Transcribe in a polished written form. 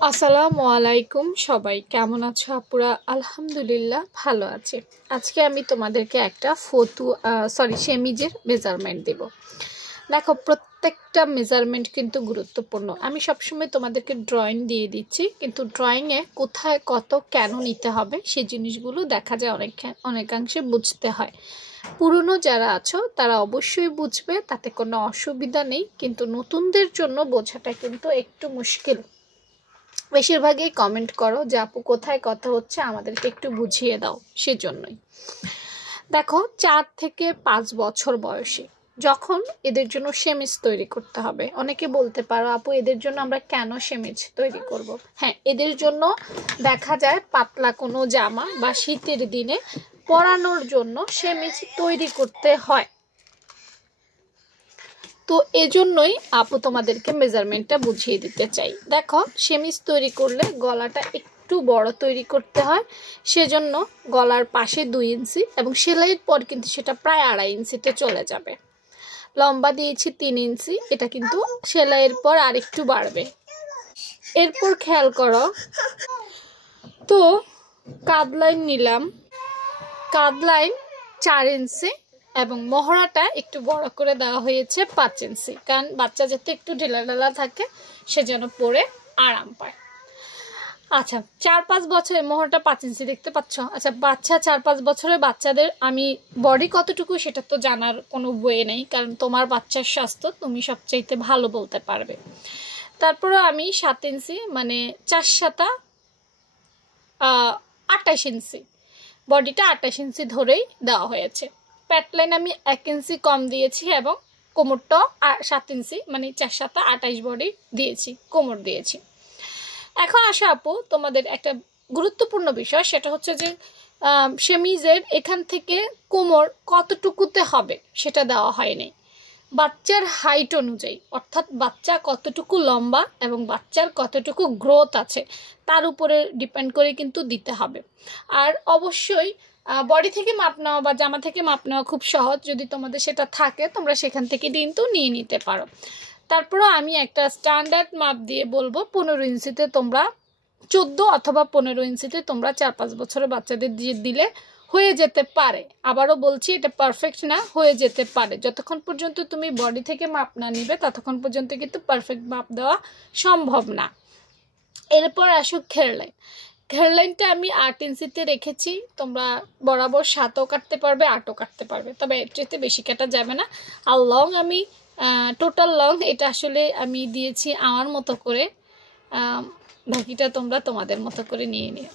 আসসালামু আলাইকুম সবাই কেমন আছো আপুরা আলহামদুলিল্লাহ ভালো আছি আজকে আমি তোমাদেরকে একটা সেমিজের মেজারমেন্ট দেব দেখো প্রত্যেকটা মেজারমেন্ট কিন্তু গুরুত্বপূর্ণ আমি সবসময় তোমাদেরকে ড্রয়িং দিয়ে দিচ্ছি কিন্তু ড্রয়িং এ কোথায় কত কেন নিতে হবে সেই জিনিসগুলো দেখা যায় অনেকাংশে বুঝতে হয় পুরনো যারা আছো তারা অবশ্যই বুঝবে তাতে কোনো অসুবিধা নেই কিন্তু নতুনদের জন্য বোঝাটা কিন্তু একটু মুশকিল বেশিরভাগই কমেন্ট করো যে আপু কোথায় কথা হচ্ছে আমাদেরকে একটু বুঝিয়ে দাও সেজন্যই দেখো 4 থেকে 5 বছর বয়সী যখন এদের জন্য সেমিজ তৈরি করতে হবে অনেকে বলতে পারো আপু এদের জন্য আমরা কেন সেমিজ তৈরি করব হ্যাঁ এদের জন্য দেখা যায় পাতলা কোনো জামা বা শীতের দিনে পরানোর জন্য সেমিজ তৈরি করতে হয় তো এজন্যই আপু তোমাদেরকে মেজারমেন্টটা বুঝিয়ে দিতে চাই দেখো সেমিজ তৈরি করলে গলাটা একটু বড় তৈরি করতে হয় সেজন্য গলার পাশে 2 ইঞ্চি এবং সেলাইয়ের পর কিন্তু সেটা প্রায় 2.5 ইঞ্চিতে চলে যাবে লম্বা দিয়েছি 3 ইঞ্চি এটা কিন্তু সেলাইয়ের পর আরেকটু বাড়বে এরপর খেয়াল করো তো কাঁধ লাইন নিলাম কাঁধ লাইন 4 ইঞ্চি এবং মহড়াটা একটু বড় করে দেওয়া হয়েছে 5 ইঞ্চি কারণ বাচ্চা যাতে একটু ঢিলাঢালা থাকে সেজন্য পরে আরাম পায় আচ্ছা 4-5 বছরের মহড়াটা 5 ইঞ্চি দেখতে পাচ্ছ আচ্ছা বাচ্চা 4-5 বছরের বাচ্চাদের আমি বডি কতটুকু সেটা তো জানার কোনো ওয়ে নেই কারণ তোমার বাচ্চার স্বাস্থ্য তুমি সবচাইতে ভালো বলতে পারবে তারপরে আমি 7 ইঞ্চি মানে 4-7 28 ইঞ্চি বডিটা 28 ইঞ্চি ধরেই দেওয়া হয়েছে প্যাটলাইন আমি 1 ইঞ্চি কম দিয়েছি এবং কোমরটা 7 ইঞ্চি মানে 4-7 28 বডি দিয়েছি কোমর দিয়েছি এখন আসো আপু তোমাদের একটা গুরুত্বপূর্ণ বিষয় সেটা হচ্ছে যে সেমিজের এখান থেকে কোমর কতটুকুতে হবে সেটা দেওয়া হয়নি বাচ্চার হাইট অনুযায়ী অর্থাৎ বাচ্চা কতটুকু লম্বা এবং বাচ্চার কতটুকু গ্রোথ আছে তার উপরে ডিপেন্ড করে কিন্তু দিতে হবে আর অবশ্যই বডি থেকে মাপ নেওয়া বা জামা থেকে মাপ নেওয়া খুব সহজ যদি তোমাদের সেটা থাকে তোমরা সেখান থেকে কিন্তু নিয়ে নিতে পারো তারপরও আমি একটা স্ট্যান্ডার্ড মাপ দিয়ে বলবো 15 ইঞ্চিতে তোমরা 14 অথবা 15 ইঞ্চিতে তোমরা 4-5 বছরের বাচ্চাদের দিয়ে দিলে হয়ে যেতে পারে আবারও বলছি এটা পারফেক্ট না হয়ে যেতে পারে যতক্ষণ পর্যন্ত তুমি বডি থেকে মাপ না নিবে ততক্ষণ পর্যন্ত কিন্তু পারফেক্ট মাপ দেওয়া সম্ভব না এরপর আসো ঘেরলাইনটা আমি 8 ইঞ্চিতে রেখেছি তোমরা বরাবর 7ও কাটতে পারবে 8ও কাটতে পারবে তবে এর চেয়ে বেশি কাটা যাবে না আর লং আমি টোটাল লং এটা আসলে আমি দিয়েছি আমার মতো করে বাকিটা তোমরা তোমাদের মতো করে নিয়ে নিও